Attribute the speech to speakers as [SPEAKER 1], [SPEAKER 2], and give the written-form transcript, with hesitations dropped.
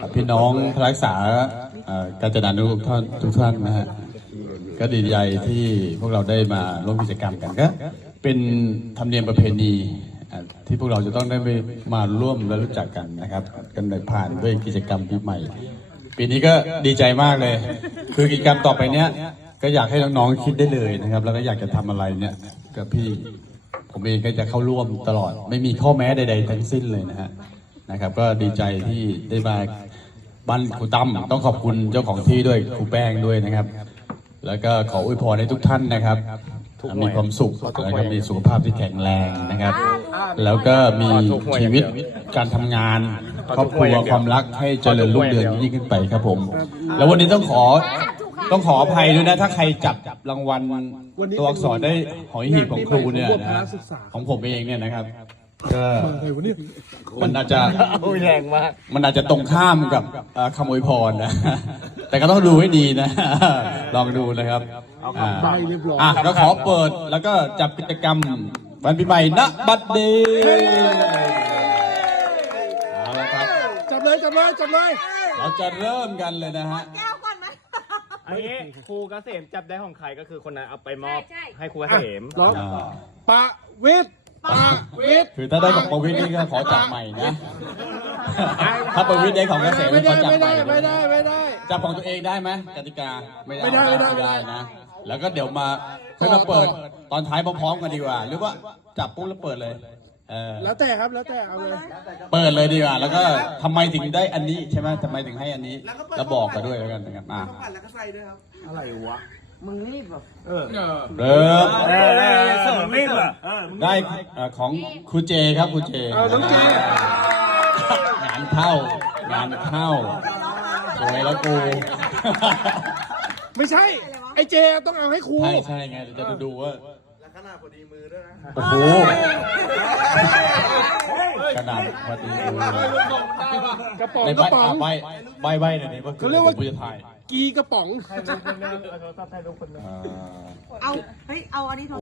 [SPEAKER 1] พี่น้องพระรักษาการจนานุทุกท่านนะฮะก็ดีใจที่พวกเราได้มาร่วมกิจกรรมกันก็เป็นธรรมเนียมประเพณีที่พวกเราจะต้องได้มาร่วมและรู้จักกันนะครับกันผ่านด้วยกิจกรรมปีใหม่ปีนี้ก็ดีใจมากเลยคือกิจกรรมต่อไปเนี้ยก็อยากให้น้องๆคิดได้เลยนะครับแล้วก็อยากจะทำอะไรเนี่ยกับพี่ผมเองก็จะเข้าร่วมตลอดไม่มีข้อแม้ใดๆทั้งสิ้นเลยนะครับก็ดีใจที่ได้มาบ้านครูตั้มต้องขอบคุณเจ้าของที่ด้วยครูแป้งด้วยนะครับแล้วก็ขออวยพรให้ทุกท่านนะครับมีความสุขแล้วก็มีสุขภาพที่แข็งแรงนะครับแล้วก็มีชีวิตการทำงานครอบครัวความรักให้เจริญรุ่งเรืองยิ่งขึ้นไปครับผมแล้ววันนี้ต้องขออภัยด้วยนะถ้าใครจับรางวัลตัวอักษรได้หอยหีบของครูเนี่ยนะของผมเองเนี่ยนะครับก็มันอาจจะแรงมากมันอาจจะตรงข้ามกับคำอวยพรนะแต่ก็ต้องดูให้ดีนะลองดูนะครับก็ขอเปิดแล้วก็จับกิจกรรมวันปีใหม่ณบัดนี้เอาละครับจับเลยเราจะเริ่มกันเลยนะฮะ
[SPEAKER 2] อันนี้ครูเกษมจับได้ของใครก็คือคนนั้นเอาไปมอบให้ครูเกษม
[SPEAKER 3] ประวิตร
[SPEAKER 1] คือถ้าได้ของประวิตรนี่ก็ขอจับใหม่นะถ้าประวิตรได้ของเกษมขอจับใหม่
[SPEAKER 3] ไม่ได้
[SPEAKER 1] จับของตัวเองได้ไหมกติกาไม่ได้นะแล้วก็เดี๋ยวมาเปิดตอนท้ายพร้อมๆกันดีกว่าหรือว่าจับปุ๊บแล้วเปิดเลย
[SPEAKER 3] แล้วแต่ครับแล้วแต่เอาเลย
[SPEAKER 1] เปิดเลยดีกว่าแล้วก็ทำไมถึงได้อันนี้ใช่ไหมทำไมถึงให้อันนี้แล้วบอกกันด้วยแล้วกันนะครับ
[SPEAKER 3] แล้วก็ใส่ด้วยครับ
[SPEAKER 2] อะไรวะ
[SPEAKER 4] มึงรีบแบบ
[SPEAKER 1] เริ่ม
[SPEAKER 2] รีบอ่ะ
[SPEAKER 1] ได้ของครูเจครับครูเจ
[SPEAKER 3] น้องเจ
[SPEAKER 1] งานเข้าสวยแล้วกู
[SPEAKER 3] ไม่ใช่ไอเจต้องเอาให้ครู
[SPEAKER 1] ใช่ไงเดี๋ยวจะดูว่า
[SPEAKER 3] ขนาดพอดีมือด้วยนะ
[SPEAKER 1] โอ้โหขนาดพอดีมื
[SPEAKER 3] อกระป๋อง
[SPEAKER 1] ใบหน่อย
[SPEAKER 3] เขาเรียกว่า
[SPEAKER 1] ถ่าย
[SPEAKER 3] กีกระป๋อง
[SPEAKER 4] เอาอันนี้